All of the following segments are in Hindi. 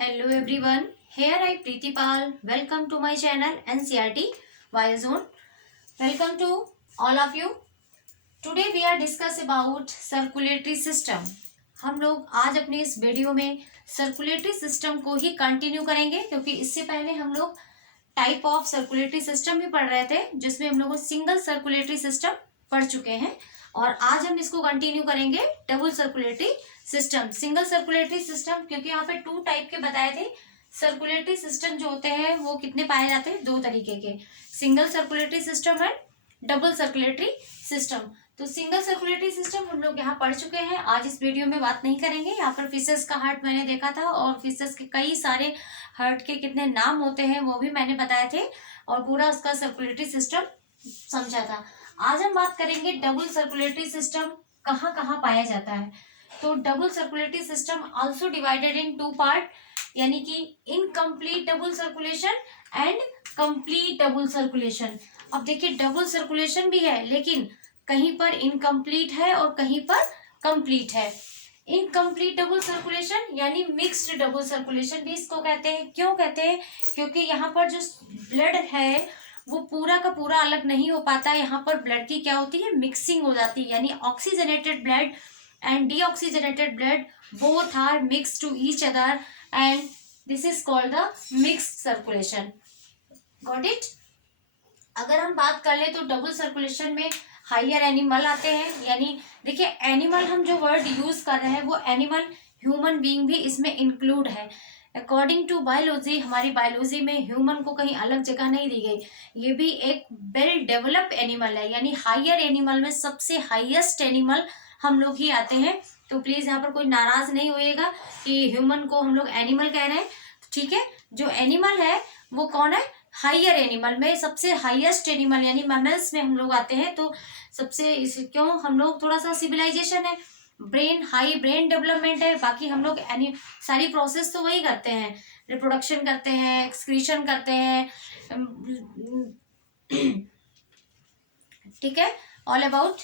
Hello everyone, here I Preeti Pal. Welcome to my channel NCRT Via Zone. Welcome to all of you. Today we are discuss about circulatory system. हम लोग आज अपने इस वीडियो में सर्कुलेटरी सिस्टम को ही कंटिन्यू करेंगे क्योंकि इससे पहले हम लोग टाइप ऑफ सर्कुलेटरी सिस्टम भी पढ़ रहे थे जिसमें हम लोग सिंगल सर्कुलेटरी सिस्टम पढ़ चुके हैं और आज हम इसको कंटिन्यू करेंगे double circulatory system. Single circulatory system क्योंकि यहाँ पे टू टाइप के बताए थे। सर्कुलेटरी सिस्टम जो होते हैं वो कितने पाए जाते हैं, दो तरीके के, single circulatory system and double circulatory system. तो सिंगल सर्कुलेटरी सिस्टम हम लोग यहाँ पढ़ चुके हैं, आज इस वीडियो में बात नहीं करेंगे। यहाँ पर फिशेस का हार्ट मैंने देखा था और फिशेस के कई सारे हार्ट के कितने नाम होते हैं वो भी मैंने बताए थे और पूरा उसका सर्कुलेटरी सिस्टम समझा था। आज हम बात करेंगे डबल सर्कुलेटरी सिस्टम कहाँ कहाँ पाया जाता है। तो double circulatory system also divided in two part, यानी कि incomplete double circulation and complete double circulation. अब देखिए डबल सर्कुलेशन भी है लेकिन कहीं पर इनकम्प्लीट है और कहीं पर कंप्लीट है। इनकम्प्लीट डबल सर्कुलेशन यानी मिक्स्ड डबल सर्कुलेशन भी इसको कहते हैं। क्यों कहते हैं? क्योंकि यहाँ पर जो ब्लड है वो पूरा का पूरा अलग नहीं हो पाता। यहाँ पर ब्लड की क्या होती है, मिक्सिंग हो जाती है, यानी oxygenated blood and deoxygenated blood both are mixed to each other and this is called the mixed circulation. Got it? अगर हम बात कर ले तो डबल सर्कुलेशन में हायर एनिमल आते हैं, यानी देखिए एनिमल हम जो वर्ड यूज कर रहे हैं वो एनिमल ह्यूमन बीइंग भी इसमें इंक्लूड है। अकॉर्डिंग टू बायोलॉजी, हमारी बायोलॉजी में ह्यूमन को कहीं अलग जगह नहीं दी गई, ये भी एक वेल डेवलप्ड एनिमल है, यानी हायर एनिमल में सबसे हाईएस्ट एनिमल हम लोग ही आते हैं। तो प्लीज यहाँ पर कोई नाराज नहीं होइएगा कि ह्यूमन को हम लोग एनिमल कह रहे हैं, ठीक है। जो एनिमल है वो कौन है, हायर एनिमल में सबसे हाईएस्ट एनिमल यानी मैमल्स में हम लोग आते हैं। तो सबसे क्यों हम लोग थोड़ा सा सिविलाइजेशन है, ब्रेन हाई ब्रेन डेवलपमेंट है, बाकी हम लोग सारी प्रोसेस तो वही करते हैं, रिप्रोडक्शन करते हैं, एक्सक्रीशन करते हैं, ठीक है, ऑल अबाउट।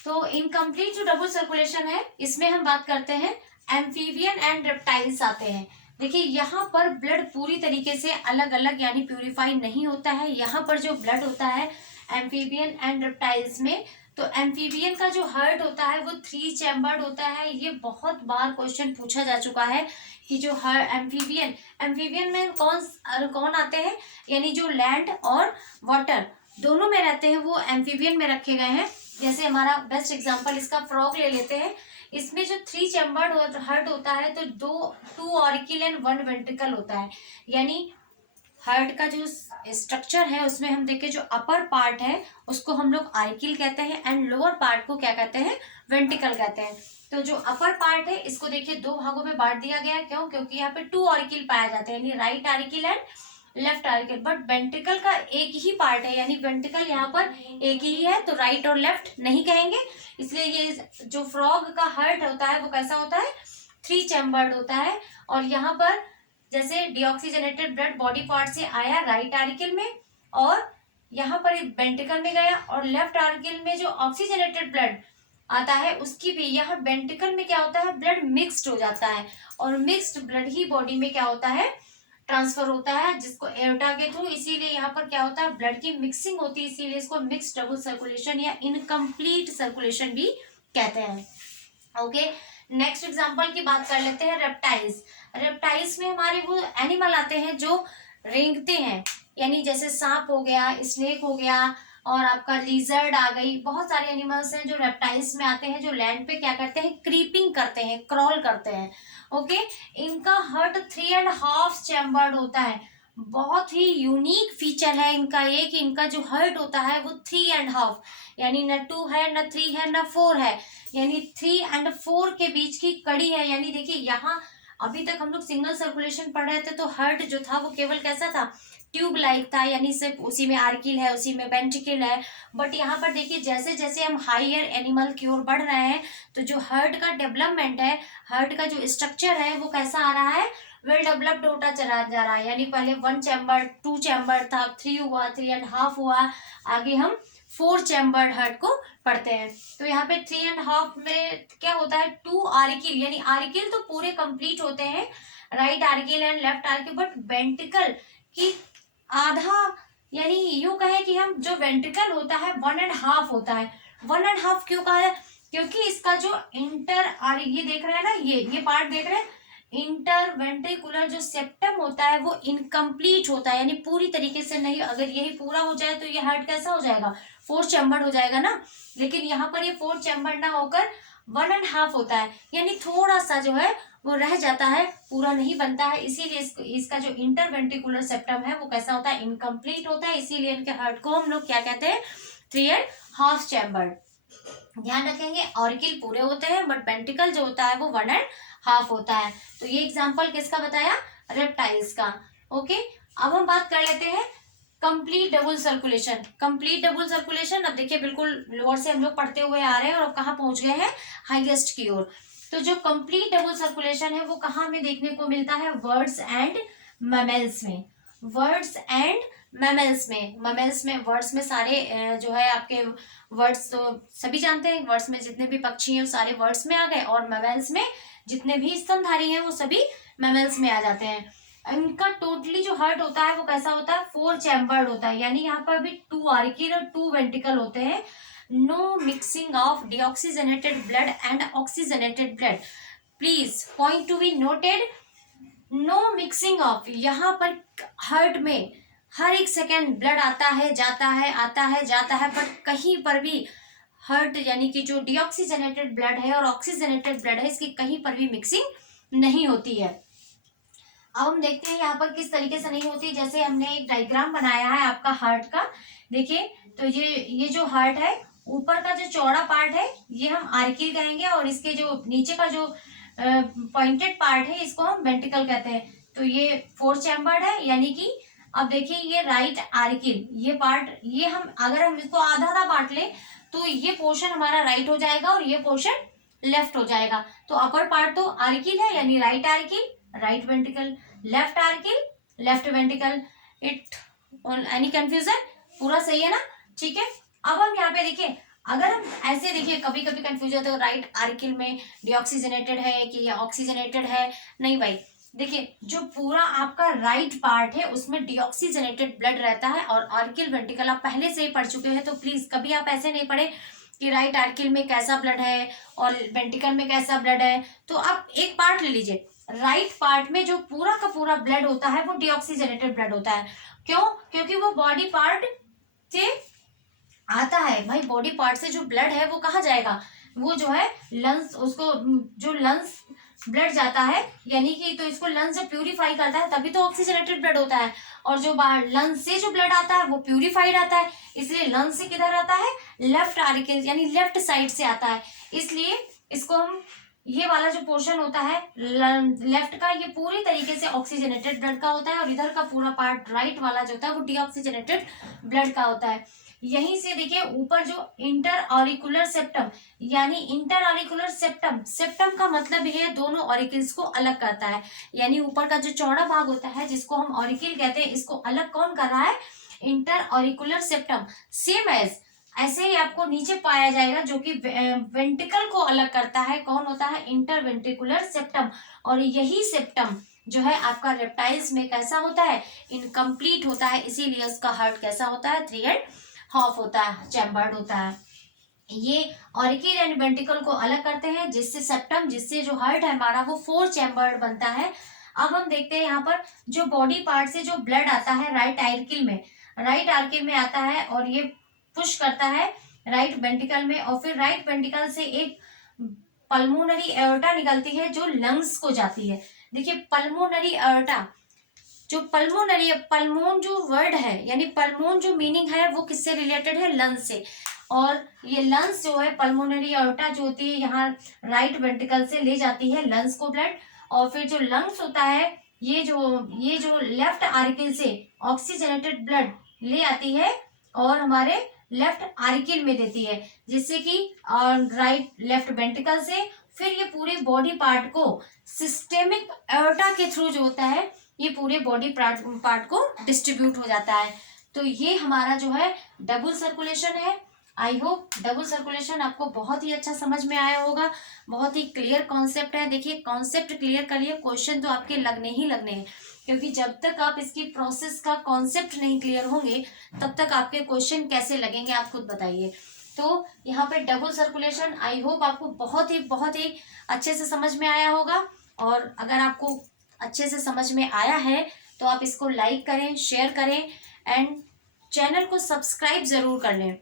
तो इनकम्प्लीट जो डबल सर्कुलेशन है इसमें हम बात करते हैं एम्फीबियन एंड रेप्टाइल्स आते हैं। देखिए यहाँ पर ब्लड पूरी तरीके से अलग अलग यानी प्यूरिफाई नहीं होता है। यहाँ पर जो ब्लड होता है एम्फीबियन एंड रेप्टाइल्स में, तो एम्फीबियन का जो हार्ट होता है वो 3 चैम्बर्ड होता है। ये बहुत बार क्वेश्चन पूछा जा चुका है कि जो एम्फीबियन में कौन आते हैं, यानी जो लैंड और वाटर दोनों में रहते हैं वो एम्फीबियन में रखे गए हैं। जैसे हमारा बेस्ट एग्जांपल इसका फ्रॉग ले लेते हैं। इसमें जो 3 चैम्बर्ड हार्ट होता है तो 2 ऑरिकल एंड 1 वेंट्रिकल होता है, यानी हार्ट का जो स्ट्रक्चर है उसमें हम देखें जो अपर पार्ट है उसको हम लोग ऑरिकल कहते हैं एंड लोअर पार्ट को क्या कहते हैं, वेंट्रिकल कहते हैं। तो जो अपर पार्ट है इसको देखिए 2 भागों में बांट दिया गया है। क्यों? क्योंकि यहाँ पे 2 ऑरिकल पाए जाते हैं, यानी right auricle and left auricle. But ventricle का एक ही पार्ट है, यानी वेंट्रिकल यहाँ पर एक ही है, तो राइट और लेफ्ट नहीं कहेंगे। इसलिए ये जो फ्रॉग का हार्ट होता है वो कैसा होता है, 3 चैम्बर्ड होता है। और यहाँ पर जैसे डीऑक्सीजनेटेड ब्लड बॉडी पार्ट से आया राइट ऑरिकल में और यहाँ पर वेंट्रिकल में गया, और लेफ्ट ऑरिकल में जो ऑक्सीजनेटेड ब्लड आता है उसकी भी यहाँ वेंट्रिकल में क्या होता है, ब्लड मिक्स्ड हो जाता है, और मिक्स्ड ब्लड ही बॉडी में क्या होता है, ट्रांसफर होता है, जिसको एओर्टा के थ्रू। इसीलिए यहाँ पर क्या होता है, ब्लड की मिक्सिंग होती है, इसीलिए इसको मिक्स्ड डबल सर्कुलेशन या इनकम्प्लीट सर्कुलेशन भी कहते हैं। ओके, नेक्स्ट एग्जांपल की बात कर लेते हैं, रेप्टाइल्स। रेप्टाइल्स में हमारे वो एनिमल आते हैं जो रेंगते हैं, यानी जैसे सांप हो गया, स्नेक हो गया, और आपका लिजर्ड आ गई। बहुत सारे एनिमल्स हैं जो रेप्टाइल्स में आते हैं, जो लैंड पे क्या करते हैं, क्रीपिंग करते हैं, क्रॉल करते हैं। ओके, इनका हार्ट 3.5 चैम्बर्ड होता है। बहुत ही यूनिक फीचर है इनका ये कि इनका जो हार्ट होता है वो 3.5, यानी न 2 है, न 3 है, न 4 है, यानी 3 और 4 के बीच की कड़ी है। यानी देखिए यहाँ अभी तक हम लोग सिंगल सर्कुलेशन पढ़ रहे थे तो हार्ट जो था वो केवल कैसा था, ट्यूब लाइक था, यानी सिर्फ उसी में आर्किल है, उसी में वेंट्रिकल है। बट यहाँ पर देखिए जैसे जैसे हम हायर एनिमल की ओर बढ़ रहे हैं तो जो हार्ट का डेवलपमेंट है, हार्ट का जो स्ट्रक्चर है वो कैसा आ रहा है, वेल डेवलप्ड होता चला जा रहा है। यानी पहले 1 चैम्बर 2 चैम्बर था, 3 हुआ, 3.5 हुआ, आगे हम फोर चैम्बर्ड हार्ट को पढ़ते हैं। तो यहाँ पे 3.5 में क्या होता है, 2 आर्किल, यानी आर्किल तो पूरे कंप्लीट होते हैं, right auricle and left auricle, but ventricle की आधा, यानी यूं कहे कि हम जो वेंट्रिकल होता है 1.5 होता है। 1.5 क्यों कहा है, क्योंकि इसका जो ये देख रहे हैं ना, ये पार्ट देख रहे हैं, इंटर वेंट्रिकुलर जो सेप्टम होता है वो इनकम्प्लीट होता है, यानी पूरी तरीके से नहीं। अगर यही पूरा हो जाए तो ये हार्ट कैसा हो जाएगा, 4 चैम्बर्ड हो जाएगा ना, लेकिन यहाँ पर ये 4 चैम्बर्ड ना होकर 1.5 होता है, यानी थोड़ा सा जो है वो रह जाता है, पूरा नहीं बनता है। इसीलिए इसका जो इंटरवेंट्रिकुलर सेप्टम है वो कैसा होता है, इनकम्प्लीट होता है। इसीलिए इनके हार्ट को हम लोग क्या कहते हैं, 3.5 चैम्बर्ड। ध्यान रखेंगे, ऑर्किल पूरे होते हैं बट वेंट्रिकल जो होता है वो 1.5 होता है। तो ये एग्जाम्पल किसका बताया, रेप्टाइल्स का। ओके, अब हम बात कर लेते हैं complete double circulation. Complete double circulation, अब देखिए बिल्कुल लोअर से हम लोग पढ़ते हुए आ रहे हैं और अब कहाँ पहुंच गए हैं, हाईएस्ट की ओर। तो जो कंप्लीट डबल सर्कुलेशन है वो कहाँ में देखने को मिलता है, वर्ड्स एंड मैमल्स में। वर्ड्स एंड मैमल्स में, वर्ड्स में सारे जो है आपके वर्ड्स तो सभी जानते हैं, वर्ड्स में जितने भी पक्षी हैं सारे वर्ड्स में आ गए, और मैमल्स में जितने भी स्तनधारी हैं वो सभी मैमल्स में आ जाते हैं। इनका टोटली जो हार्ट होता है वो कैसा होता है, 4 चैम्बर्ड होता है, यानी यहाँ पर भी 2 आर्किल और 2 वेंट्रिकल होते हैं। No mixing of deoxygenated blood and oxygenated blood, please point to be noted, no mixing of. यहाँ पर हार्ट में हर एक सेकेंड ब्लड आता है जाता है, आता है जाता है, बट कहीं पर भी हार्ट यानी कि जो डीऑक्सीजनेटेड ब्लड है और ऑक्सीजनेटेड ब्लड है इसकी कहीं पर भी मिक्सिंग नहीं होती है। अब हम देखते हैं यहाँ पर किस तरीके से नहीं होती। जैसे हमने एक डायग्राम बनाया है आपका हार्ट का, देखिए तो ये जो हार्ट है, ऊपर का जो चौड़ा पार्ट है ये हम आर्किल कहेंगे, और इसके जो नीचे का जो पॉइंटेड पार्ट है इसको हम वेंट्रिकल कहते हैं। तो ये 4 चैम्बर्ड है, यानी कि अब देखिए ये राइट आर्किल, ये पार्ट, ये हम अगर हम इसको आधा आधा बांट ले तो ये पोर्शन हमारा राइट हो जाएगा और ये पोर्शन लेफ्ट हो जाएगा। तो अपर पार्ट तो आर्किल है, यानी right auricle, right ventricle, left auricle, left ventricle. It any confusion, पूरा सही है ना, ठीक है। अब हम यहाँ पे देखिए, अगर हम ऐसे देखिए, कभी कभी कंफ्यूज होता है राइट आर्किल में डीऑक्सीजनेटेड है कि या ऑक्सीजनेटेड है, नहीं भाई, देखिए जो पूरा आपका राइट पार्ट है उसमें डीऑक्सीजनेटेड ब्लड रहता है, और आर्किल वेंट्रिकल आप पहले से ही पढ़ चुके हैं, तो प्लीज कभी आप ऐसे नहीं पढ़े कि राइट आर्किल में कैसा ब्लड है और वेंट्रिकल में कैसा ब्लड है। तो आप एक पार्ट ले लीजिए, राइट पार्ट में जो पूरा का पूरा ब्लड होता है वो डीऑक्सीजनेटेड ब्लड होता है। क्यों, क्योंकि वो बॉडी पार्ट से आता है भाई, बॉडी पार्ट से जो ब्लड है वो कहाँ जाएगा, वो जो है लंग्स, उसको जो लंग्स ब्लड जाता है, यानी कि तो इसको लंग्स जब प्यूरिफाई करता है तभी तो ऑक्सीजनेटेड ब्लड होता है, और जो बाहर लंग्स से जो ब्लड आता है वो प्यूरिफाइड आता है। इसलिए लंग्स से किधर आता है, लेफ्ट आर्किल, यानी लेफ्ट साइड से आता है। इसलिए इसको हम, ये वाला जो पोर्शन होता है लेफ्ट का, ये पूरी तरीके से ऑक्सीजनेटेड ब्लड का होता है, और इधर का पूरा पार्ट राइट वाला जो होता है वो डीऑक्सीजनेटेड ब्लड का होता है। यहीं से देखिए ऊपर जो इंटर ऑरिकुलर सेप्टम, यानी इंटर ऑरिकुलर सेप्टम, सेप्टम का मतलब है दोनों ऑरिकल्स को अलग करता है, यानी ऊपर का जो चौड़ा भाग होता है जिसको हम ऑरिकल कहते हैं, इसको अलग कौन कर रहा है, inter auricular septum. Same as ऐसे ही आपको नीचे पाया जाएगा जो कि वेंट्रिकल को अलग करता है, कौन होता है, इंटर वेंट्रिकुलर सेप्टम। और यही सेप्टम जो है आपका रेप्टाइल्स में कैसा होता है, इनकम्प्लीट होता है, इसीलिए उसका हार्ट कैसा होता है, 3.5 होता है, चैम्बर्ड होता है। ये ऑरिकिल एंड वेंट्रिकल को अलग करते हैं, जिससे सेप्टम, जिससे जो हार्ट है हमारा वो 4 चैम्बर्ड बनता है। अब हम देखते हैं यहाँ पर जो बॉडी पार्ट से जो ब्लड आता है राइट आर्किल में आता है, और ये पुश करता है राइट वेंट्रिकल में, और फिर राइट वेंट्रिकल से एक पल्मोनरी एओर्टा निकलती है जो लंग्स को जाती है। देखिए पल्मोनरी एओर्टा, जो पल्मोन जो वर्ड है, यानी पल्मोन जो मीनिंग है वो किससे रिलेटेड है, लंग्स से, और ये लंग्स जो है पल्मोनरी एओर्टा जो होती है यहाँ राइट वेंट्रिकल से ले जाती है लंग्स को ब्लड, और फिर जो लंग्स होता है ये जो लेफ्ट आर्किल से ऑक्सीजनेटेड ब्लड ले आती है और हमारे लेफ्ट आर्किल में देती है, जिससे कि राइट लेफ्ट वेंट्रिकल से फिर ये पूरे बॉडी पार्ट को सिस्टेमिक एओर्टा के थ्रू जो होता है ये पूरे बॉडी पार्ट को डिस्ट्रीब्यूट हो जाता है। तो ये हमारा जो है डबल सर्कुलेशन है। आई होप डबल सर्कुलेशन आपको बहुत ही अच्छा समझ में आया होगा। बहुत ही क्लियर कॉन्सेप्ट है। देखिए कॉन्सेप्ट क्लियर करिए, क्वेश्चन तो आपके लगने ही लगने हैं, क्योंकि जब तक आप इसकी प्रोसेस का कॉन्सेप्ट नहीं क्लियर होंगे तब तक आपके क्वेश्चन कैसे लगेंगे, आप खुद बताइए। तो यहाँ पे डबल सर्कुलेशन आई होप आपको बहुत ही अच्छे से समझ में आया होगा। और अगर आपको अच्छे से समझ में आया है तो आप इसको लाइक करें, शेयर करें एंड चैनल को सब्सक्राइब जरूर कर लें।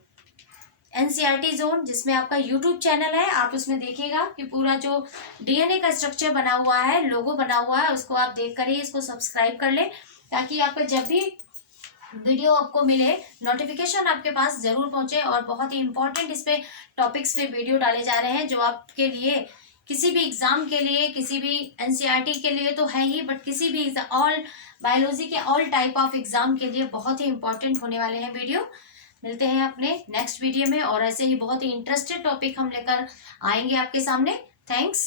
एनसीईआरटी जोन जिसमें आपका यूट्यूब चैनल है, आप उसमें देखिएगा कि पूरा जो डीएनए का स्ट्रक्चर बना हुआ है, लोगो बना हुआ है, उसको आप देख कर ही इसको सब्सक्राइब कर लें, ताकि आपका जब भी वीडियो आपको मिले नोटिफिकेशन आपके पास जरूर पहुंचे। और बहुत ही इंपॉर्टेंट इस पे टॉपिक्स पे वीडियो डाले जा रहे हैं जो आपके लिए किसी भी एग्जाम के लिए, किसी भी एनसीईआरटी के लिए तो है ही, बट किसी भी ऑल बायोलॉजी के ऑल टाइप ऑफ एग्जाम के लिए बहुत ही इंपॉर्टेंट होने वाले हैं वीडियो। मिलते हैं अपने नेक्स्ट वीडियो में और ऐसे ही बहुत ही इंटरेस्टेड टॉपिक हम लेकर आएंगे आपके सामने। थैंक्स।